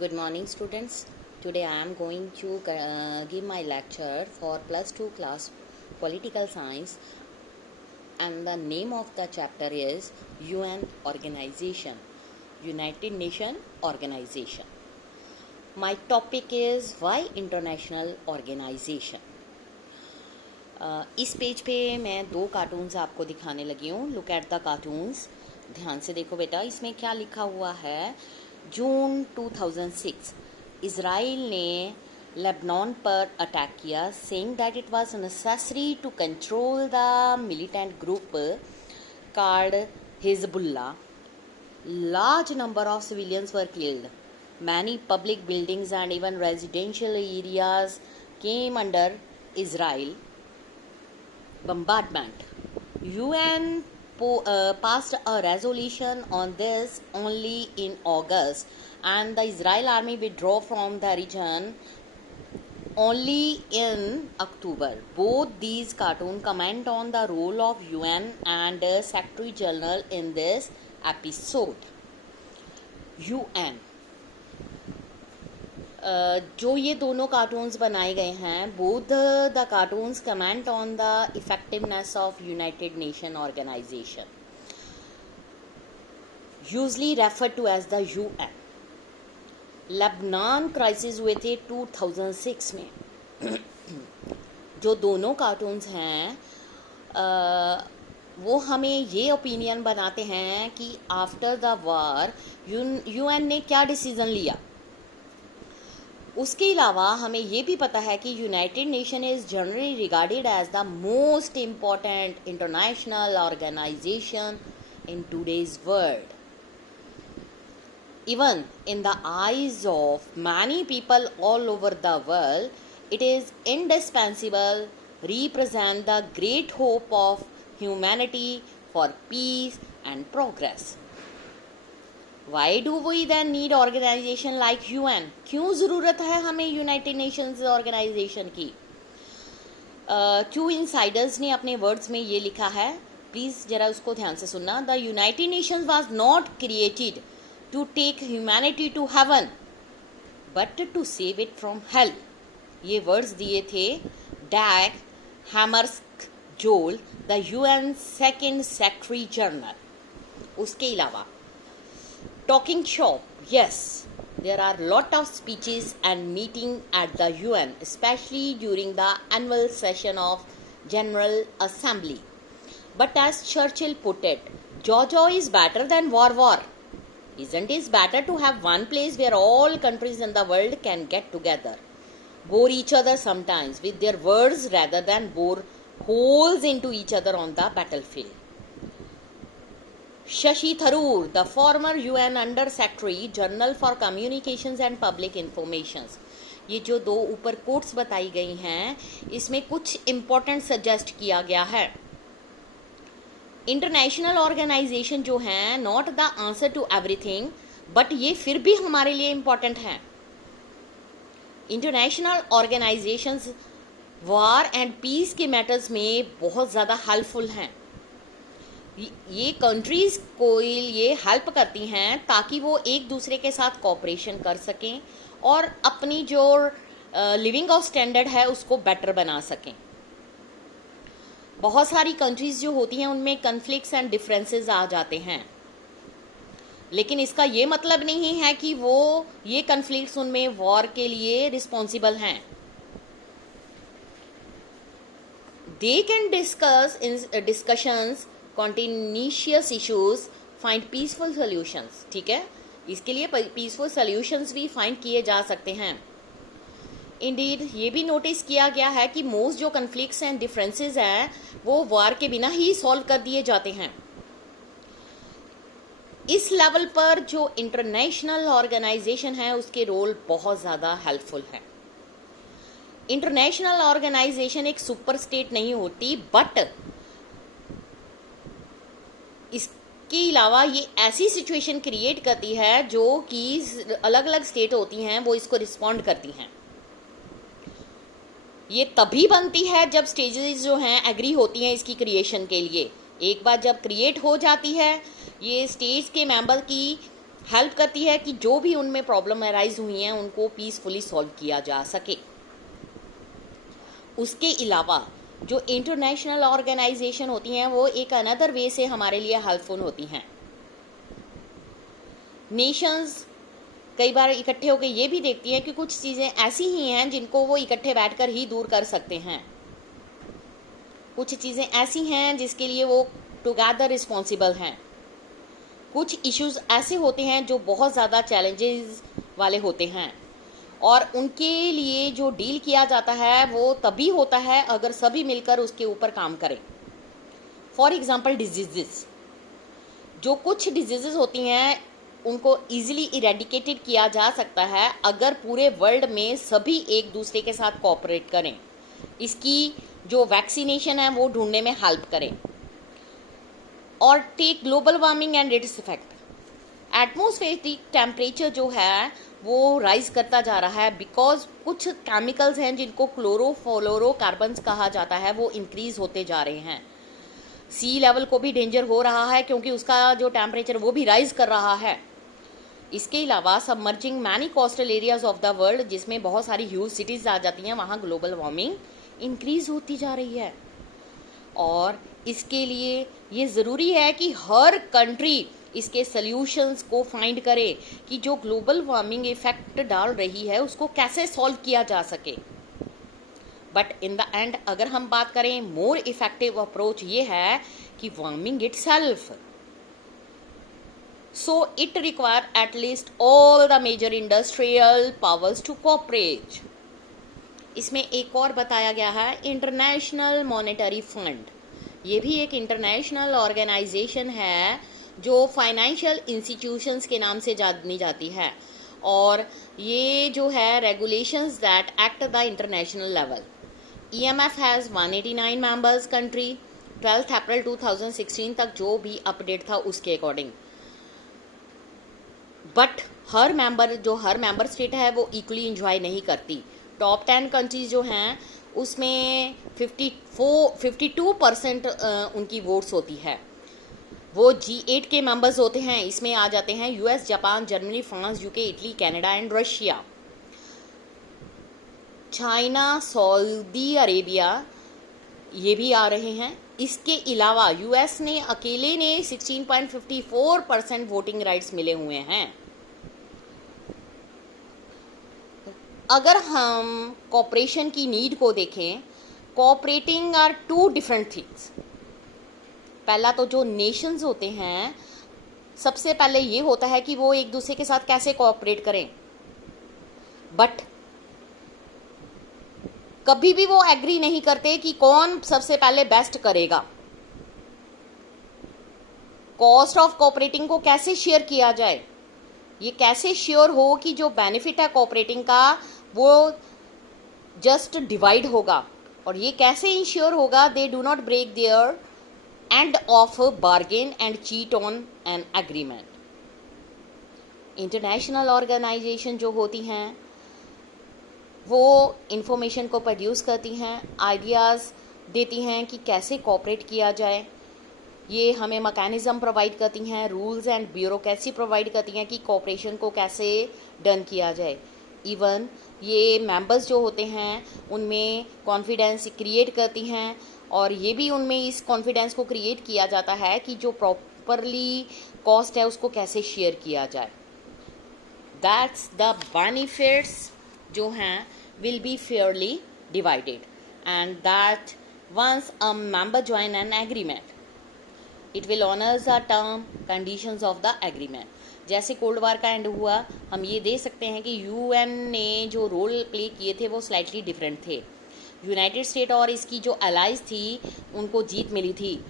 Good morning, students. Today I am going to give my lecture for plus 2 class political science, and the name of the chapter is UN Organization, United Nations Organization. My topic is why international organization. इस page पे मैं दो cartoons आपको दिखाने लगी हूँ. Look at the cartoons. ध्यान से देखो बेटा, इसमें क्या लिखा हुआ है. जून 2006 इज़राइल ने लेबनान पर अटैक किया, saying that it was necessary to control the militant group called Hezbollah. Large number of civilians were killed. Many public buildings and even residential areas came under Israel bombardment. UN passed a resolution on this only in August, and the Israel army withdrew from the region only in October. Both these cartoons comment on the role of UN and Secretary General in this episode. UN जो ये दोनों cartoons बनाए गए हैं, both the cartoons comment on the effectiveness of United Nation organisation, usually referred to as the UN. Lebanon crisis हुए थे 2006 में. जो दोनों कार्टून्स हैं वो हमें ये ओपिनियन बनाते हैं कि आफ्टर द वार UN ने क्या डिसीजन लिया. उसके अलावा हमें ये भी पता है कि United Nation is generally regarded as the most important international organisation in today's world. Even in the eyes of many people all over the world, it is indispensable, represent the great hope of humanity for peace and progress. Why do we then need organization like UN? क्यों ज़रूरत है हमें United Nations organisation की? To Insiders ने अपने words में ये लिखा है, प्लीज़ ज़रा उसको ध्यान से सुनना. The United Nations was not created to take humanity to heaven but to save it from hell. ये वर्ड्स दिए थे Dag Hammarskjold, the UN second secretary general. उसके अलावा talking shop, yes, there are lot of speeches and meeting at the UN, especially during the annual session of General Assembly. But as Churchill put it, jojo is better than war. Isn't it better to have one place where all countries in the world can get together, bore each other sometimes with their words rather than bore holes into each other on the battlefield? Shashi Tharoor, the former UN Under Secretary General for Communications and Public Informations. ये जो दो ऊपर quotes बताई गई हैं, इसमें कुछ important suggest किया गया है. इंटरनेशनल ऑर्गेनाइजेशन जो हैं, not the answer to everything, but ये फिर भी हमारे लिए इम्पॉर्टेंट हैं. International organisations war and peace के मैटर्स में बहुत ज़्यादा हेल्पफुल हैं. ये कंट्रीज़ को ये हेल्प करती हैं ताकि वो एक दूसरे के साथ कोऑपरेशन कर सकें और अपनी जो लिविंग ऑफ स्टैंडर्ड है उसको बेटर बना सकें. बहुत सारी कंट्रीज़ जो होती हैं उनमें कन्फ्लिक्ट्स एंड डिफरेंसेस आ जाते हैं, लेकिन इसका ये मतलब नहीं है कि वो ये कन्फ्लिक्ट्स उनमें वॉर के लिए रिस्पॉन्सिबल हैं. They can discuss in discussions contentious issues, find peaceful solutions. ठीक है, इसके लिए पीसफुल सॉल्यूशंस भी फाइंड किए जा सकते हैं. इंडीड ये भी नोटिस किया गया है कि मोस्ट जो कन्फ्लिक्ट्स एंड डिफरेंसेस हैं वो वार के बिना ही सॉल्व कर दिए जाते हैं. इस लेवल पर जो इंटरनेशनल ऑर्गेनाइजेशन है उसके रोल बहुत ज़्यादा हेल्पफुल है. इंटरनेशनल ऑर्गेनाइजेशन एक सुपर स्टेट नहीं होती, बट इसके अलावा ये ऐसी सिचुएशन क्रिएट करती है जो कि अलग अलग स्टेट होती हैं वो इसको रिस्पॉन्ड करती हैं. ये तभी बनती है जब स्टेजेस जो हैं एग्री होती हैं इसकी क्रिएशन के लिए. एक बार जब क्रिएट हो जाती है, ये स्टेट्स के मेंबर की हेल्प करती है कि जो भी उनमें प्रॉब्लम अराइज हुई हैं उनको पीसफुली सॉल्व किया जा सके। उसके अलावा जो इंटरनेशनल ऑर्गेनाइजेशन होती हैं वो एक अनदर वे से हमारे लिए हेल्पफुल होती हैं। नेशंस कई बार इकट्ठे होकर ये भी देखती हैं कि कुछ चीज़ें ऐसी ही हैं जिनको वो इकट्ठे बैठकर ही दूर कर सकते हैं, कुछ चीज़ें ऐसी हैं जिसके लिए वो टुगेदर रिस्पॉन्सिबल हैं, कुछ इश्यूज ऐसे होते हैं जो बहुत ज़्यादा चैलेंजेस वाले होते हैं और उनके लिए जो डील किया जाता है वो तभी होता है अगर सभी मिलकर उसके ऊपर काम करें। फॉर एग्जांपल डिजीज़ेस, जो कुछ डिजीज़ेस होती हैं उनको इजीली इरेडिकेटेड किया जा सकता है अगर पूरे वर्ल्ड में सभी एक दूसरे के साथ कोऑपरेट करें, इसकी जो वैक्सीनेशन है वो ढूंढने में हेल्प करें। और take global warming and its effect, atmospheric temperature जो है वो राइज करता जा रहा है बिकॉज कुछ केमिकल्स हैं जिनको क्लोरोफ्लोरोकार्बन्स कहा जाता है वो इंक्रीज होते जा रहे हैं। सी लेवल को भी डेंजर हो रहा है क्योंकि उसका जो टेम्परेचर वो भी राइज कर रहा है। इसके अलावा submerging many coastal areas of the world, जिसमें बहुत सारी ह्यूज सिटीज़ आ जाती हैं, वहाँ ग्लोबल वार्मिंग इंक्रीज होती जा रही है। और इसके लिए ये ज़रूरी है कि हर कंट्री इसके सल्यूशंस को फाइंड करे कि जो ग्लोबल वार्मिंग इफेक्ट डाल रही है उसको कैसे सॉल्व किया जा सके। बट इन द एंड अगर हम बात करें मोर इफेक्टिव अप्रोच ये है कि warming itself, so it require at least all the major industrial powers to cooperate। इसमें एक और बताया गया है इंटरनेशनल मॉनेटरी फंड, ये भी एक इंटरनेशनल ऑर्गेनाइजेशन है जो फाइनेंशियल इंस्टीट्यूशंस के नाम से जानी जाती है और ये जो है regulations that act the international level. EMF has 189 members country, 12 अप्रैल 2016 तक जो भी अपडेट था उसके according. But her member state है वो इक्वली इंजॉय नहीं करती। टॉप 10 कंट्रीज जो हैं उसमें 52% उनकी वोट्स होती है। वो G8 के मेंबर्स होते हैं, इसमें आ जाते हैं US, Japan, Germany, France, UK, Italy, Canada and Russia. China, Saudi Arabia ये भी आ रहे हैं। इसके अलावा US ने अकेले ने 16.54% वोटिंग राइट्स मिले हुए हैं। अगर हम कॉपरेशन की नीड को देखें, cooperating are two different things. पहला तो जो नेशंस होते हैं सबसे पहले ये होता है कि वो एक दूसरे के साथ कैसे कोऑपरेट करें, बट कभी भी वो एग्री नहीं करते कि कौन सबसे पहले बेस्ट करेगा। कॉस्ट ऑफ कोऑपरेटिंग को कैसे शेयर किया जाए, ये कैसे श्योर हो कि जो बेनिफिट है कोऑपरेटिंग का वो जस्ट डिवाइड होगा, और ये कैसे इंश्योर होगा they do not break their end of bargain and cheat on an agreement. International organisation जो होती हैं वो इंफॉर्मेशन को प्रोड्यूस करती हैं, आइडियाज़ देती हैं कि कैसे कोऑपरेट किया जाए। ये हमें मैकेनिज़्म प्रोवाइड करती हैं, रूल्स एंड ब्यूरोक्रेसी प्रोवाइड करती हैं कि कोऑपरेशन को कैसे डन किया जाए। इवन ये मेंबर्स जो होते हैं उनमें कॉन्फिडेंस क्रिएट करती हैं और ये भी उनमें इस कॉन्फिडेंस को क्रिएट किया जाता है कि जो प्रॉपरली कॉस्ट है उसको कैसे शेयर किया जाए। दैट्स द बेनिफिट्स जो हैं will be fairly divided, and that once a member join an agreement, it will honor the term conditions of the agreement। जैसे कोल्ड वार का एंड हुआ, हम ये दे सकते हैं कि UN ने जो रोल प्ले किए थे वो स्लाइटली डिफरेंट थे। यूनाइटेड स्टेट और इसकी जो अलाइज थी उनको जीत मिली थी,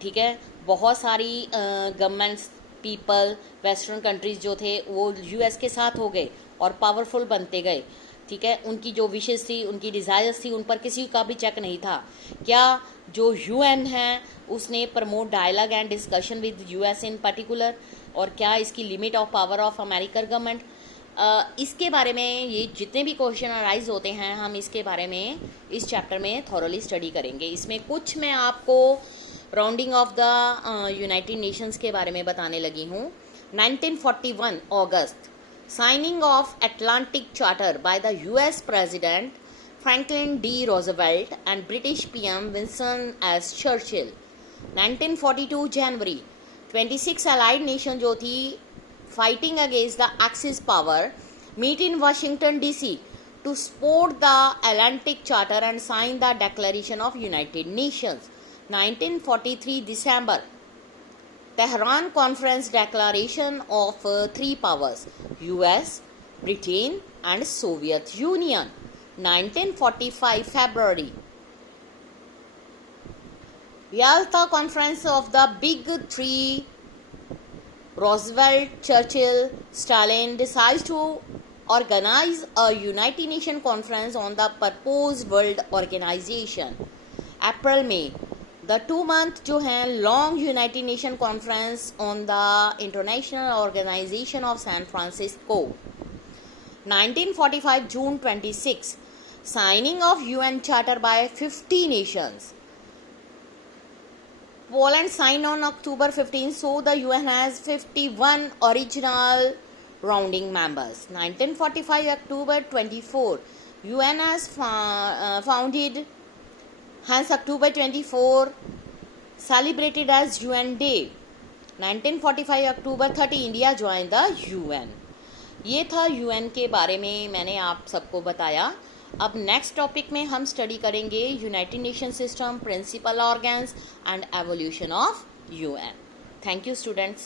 ठीक है। बहुत सारी गवर्नमेंट्स, पीपल, वेस्टर्न कंट्रीज जो थे वो US के साथ हो गए और पावरफुल बनते गए, ठीक है। उनकी जो विशेष थी, उनकी डिज़ायर्स थी, उन पर किसी का भी चेक नहीं था। क्या जो UN है उसने promote dialogue and discussion with US in particular, और क्या इसकी limit of power of American government, इसके बारे में ये जितने भी क्वेश्चन अराइज होते हैं हम इसके बारे में इस चैप्टर में थॉरोली स्टडी करेंगे। इसमें कुछ मैं आपको rounding off the United Nations के बारे में बताने लगी हूँ। 1941 August, signing of Atlantic Charter by the US President Franklin D. Roosevelt and British PM Winston S. Churchill. 1942 January, 26 allied nations जो थी fighting against the Axis power meet in Washington DC to support the Atlantic Charter and sign the Declaration of United Nations. 1943 December, Tehran Conference Declaration of Three Powers, US, Britain and Soviet Union. 1945 February, Yalta Conference of the Big Three, Roosevelt, Churchill, Stalin decides to organize a United Nations conference on the proposed world organization. April May, the 2 month जो है long United Nation conference on the international organisation of San Francisco. 1945 June 26, signing of UN Charter by 50 nations. Poland signed on October 15, so the UN has 51 original rounding members. 1945 October 24, UN has founded, hence October 24 celebrated as UN Day. 1945 October 30 India joined the UN. ये था UN के बारे में मैंने आप सबको बताया. अब नेक्स्ट टॉपिक में हम स्टडी करेंगे United Nation system, principal organs and evolution of UN. Thank you students.